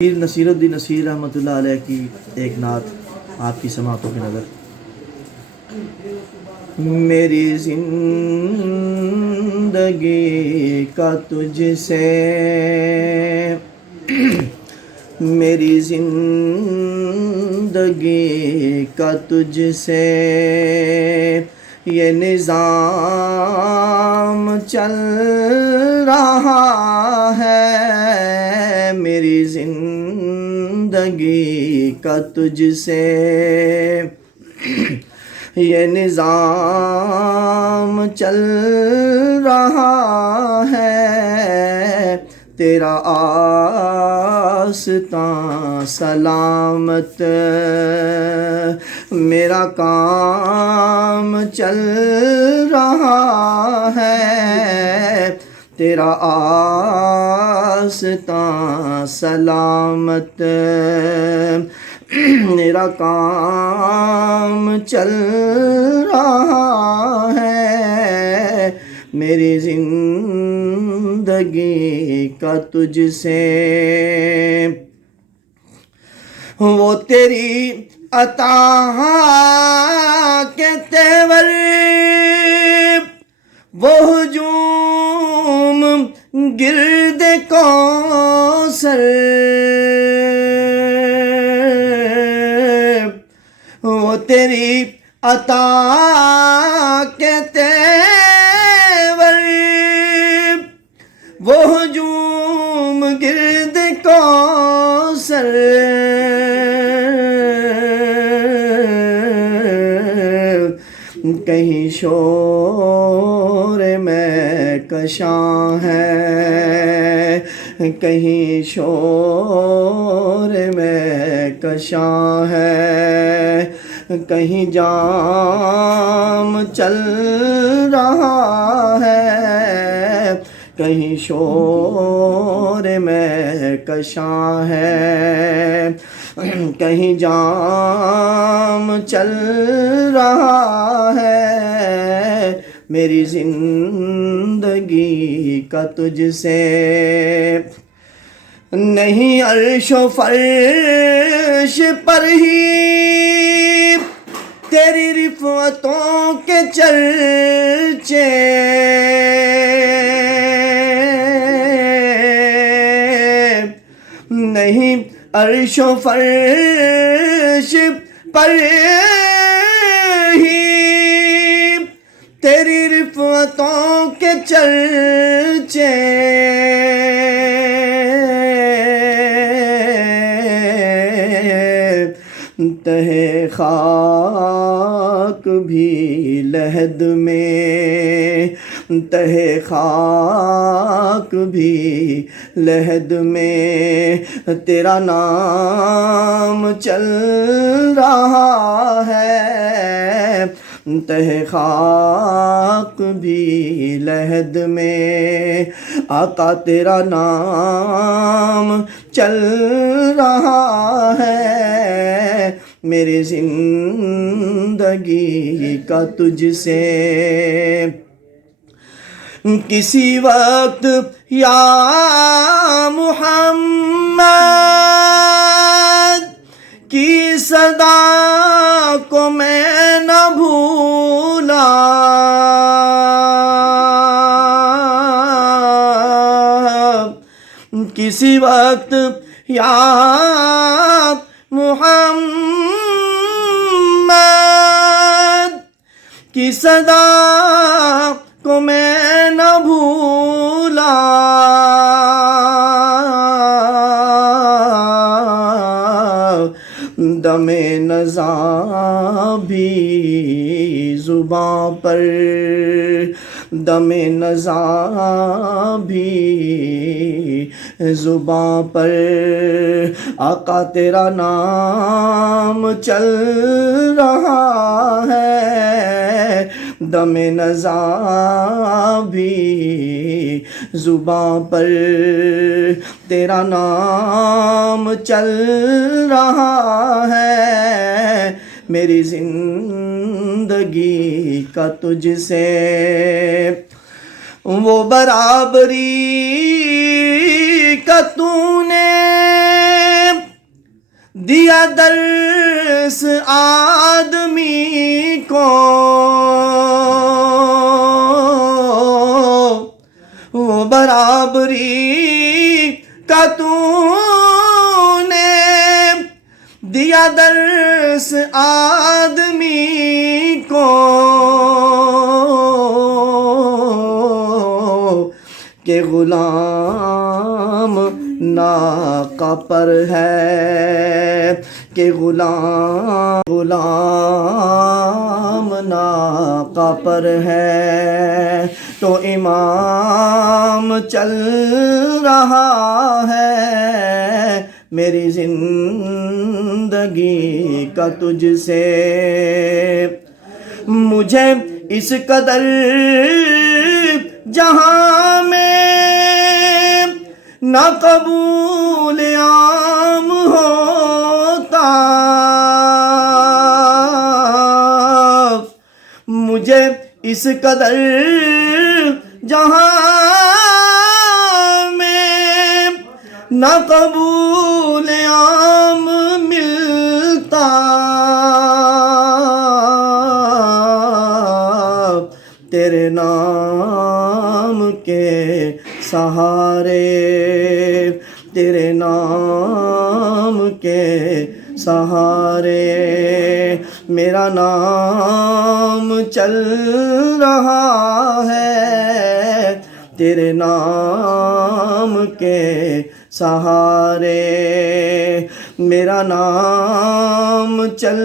نصیر الدین نصیر رحمۃ اللہ علیہ کی ایک نعت آپ کی سماعتوں کی نظر۔ میری زندگی کا تجھ سے، میری زندگی کا تجھ سے یہ نظام چل رہا ہے، میری زندگی کا تجھ سے یہ نظام چل رہا ہے، تیرا آستاں سلامت، میرا کام چل رہا ہے، تیرا آستاں سلامت، میرا کام چل رہا ہے، میری زندگی کا تجھ سے۔ وہ تیری عطا کے تیور، وہ ہجوم گرد کوثر، وہ تیری عطا کے تیور، وہ ہجوم گرد کوثر، کہیں شور میں کشاں ہے، کہیں شور میں کشاں ہے، کہیں جام چل رہا ہے، کہیں شور میں کشاں ہے، کہیں جام چل رہا ہے، میری زندگی کا تجھ سے۔ نہیں عرش و فرش پر ہی تیری رفعتوں کے چرچے، نہیں عرش و فرش پر ہی تیری رفعتوں کے چرچے، تہے خاک بھی لحد میں، تہے خاک بھی لحد میں تیرا نام چل رہا ہے، تہے خاک بھی لحد میں آقا تیرا نام چل رہا ہے، میری زندگی کا تجھ سے۔ کسی وقت یا محمد کی صدا کو میں نہ بھولا، کسی وقت یا محمد کی صدا کو میں نہ بھولا، دم نزا بھی زباں پر، دم نزا بھی زباں پر، آقا تیرا نام چل رہا ہے، دم نزا بھی زباں پر، تیرا نام چل رہا ہے، میری زندگی کا تجھ سے۔ وہ برابری کا تو نے دیا درس آدمی کو برابری کا تو نے دیا درس آدمی کو کہ غلام ناقہ پر ہے کہ غلام ناقہ پر ہے تو امام چل رہا ہے میری زندگی کا تجھ سے مجھے اس قدر جہاں میں نہ قبول عام ہوتا مجھے اس قدر جہاں میں نہ قبول عام ملتا تیرے نام کے سہارے تیرے نام کے سہارے میرا نام چل رہا ہے تیرے نام کے سہارے میرا نام چل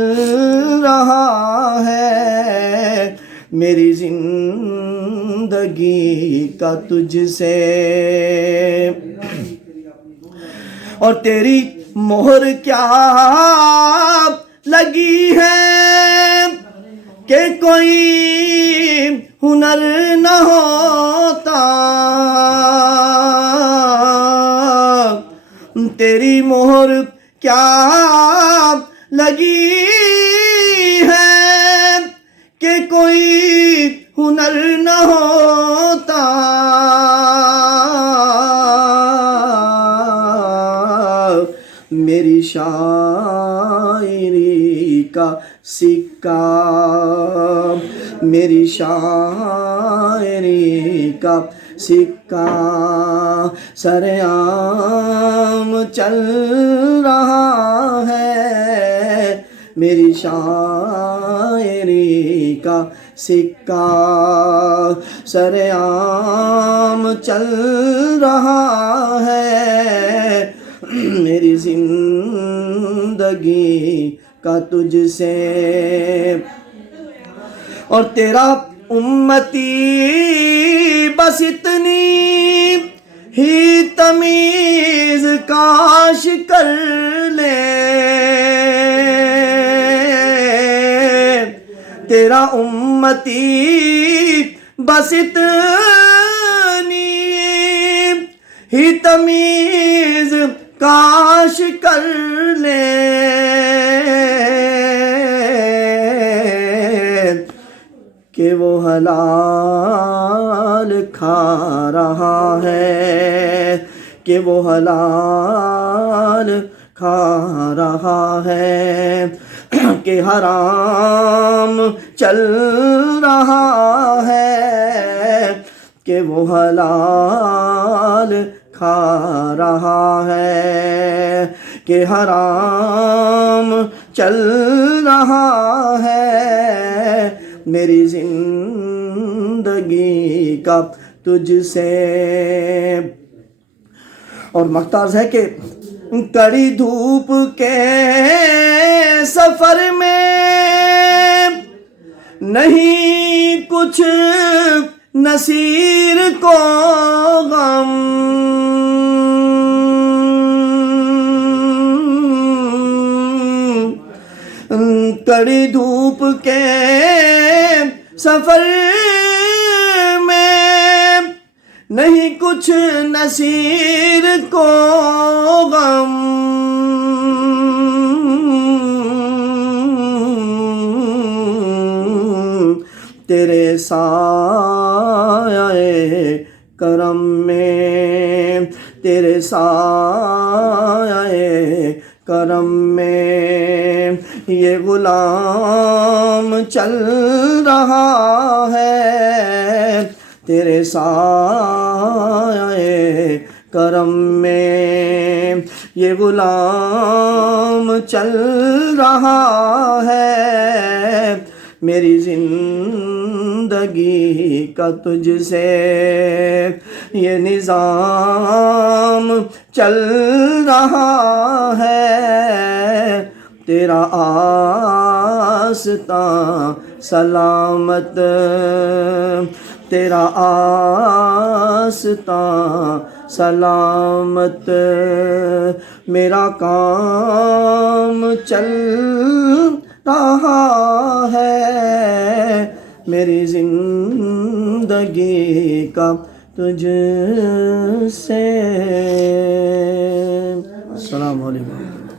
رہا ہے میری زندگی کا تجھ سے اور تیری مہر کیا لگی ہے کہ کوئی ہنر نہ ہوتا تیری مہر کیا لگی ہے کہ کوئی ہنر نہ ہوتا میری شاعری کا سکہ میری شاعری کا سکہ سرعام چل رہا ہے میری شاعری کا سکہ سرعام چل رہا ہے میری زندگی کا تجھ سے اور تیرا امتی بس اتنی ہی تمیز کاش کر لے تیرا امتی بس اتنی ہی تمیز کاش کر لے کہ وہ حلال کھا رہا ہے کہ وہ حلال کھا رہا ہے کہ حرام چل رہا ہے کہ وہ حلال کھا رہا ہے کہ حرام چل رہا ہے میری زندگی کا تجھ سے اور مختار ہے کہ کڑی دھوپ کے سفر میں نہیں کچھ نصیر کو غم کڑی دھوپ کے سفر میں نہیں کچھ نصیر کو غم تیرے سایہ کرم میں تیرے سایہ کرم میں یہ غلام چل رہا ہے، تیرے سایہ کرم میں یہ غلام چل رہا ہے، میری زندگی کا تجھ سے یہ نظام چل رہا ہے، تیرا آستاں سلامت، تیرا آستاں سلامت، میرا کام چل رہا ہے، میری زندگی کا تجھ سے۔ السلام علیکم۔